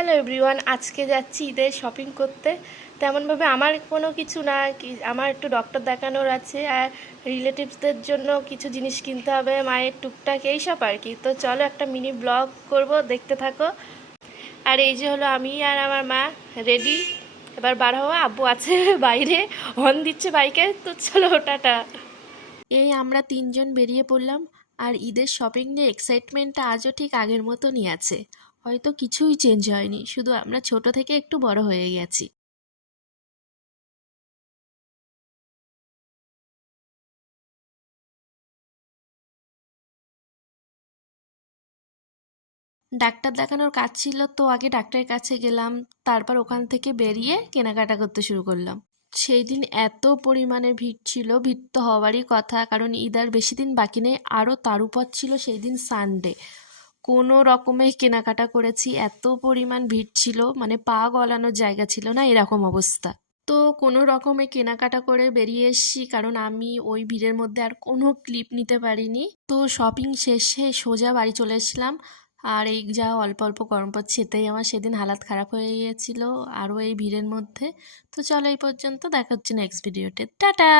Hello everyone, আজকে যাচ্ছি ঈদের শপিং করতে। তেমনভাবে আমার কোনো কিছু না, আমার একটু ডক্টর দেখানোর আছে আর রিলেটিভসদের জন্য কিছু জিনিস কিনতে হবে, মায়ের টুকটাক এইসব আর কি। তো চলো একটা মিনি ব্লগ করব, দেখতে থাকো। আর এই যে হলো আমি আর আমার মা রেডি, এবার বার হওয়া। আব্বু আছে বাইরে, হর্ন দিচ্ছে বাইকে। তো চলো টাটা। এই আমরা তিনজন বেরিয়ে পড়লাম। আর ঈদের শপিং নিয়ে এক্সাইটমেন্টটা আজও ঠিক আগের মতনই আছে। হয়তো কিছুই চেঞ্জ হয়নি, শুধু আমরা ছোট থেকে একটু বড় হয়ে গেছি। ডাক্তার দেখানোর কাজ ছিল, তো আগে ডাক্তারের কাছে গেলাম। তারপর ওখান থেকে বেরিয়ে কেনাকাটা করতে শুরু করলাম। সেই দিন এত পরিমাণে ভিড় ছিল, ভিড় তো হওয়ারই কথা, কারণ ঈদ আর বেশি দিন বাকি নেই। আরও তার উপর ছিল সেই দিন সানডে। কোনো রকমে কেনাকাটা করেছি, এত পরিমাণ ভিড় ছিল, মানে পা গলানোর জায়গা ছিল না, এরকম অবস্থা। তো কোনো রকমে কেনাকাটা করে বেরিয়ে এসেছি, কারণ আমি ওই ভিড়ের মধ্যে আর কোনো ক্লিপ নিতে পারিনি। তো শপিং শেষে সোজা বাড়ি চলে এসেছিলাম। আর এই যা অল্প অল্প গরম পড়ছে, এতেই আমার সেদিন হালাত খারাপ হয়ে গিয়েছিল, আরও এই ভিড়ের মধ্যে। তো চলো এই পর্যন্ত, দেখা হচ্ছে নেক্সট ভিডিওতে, টাটা।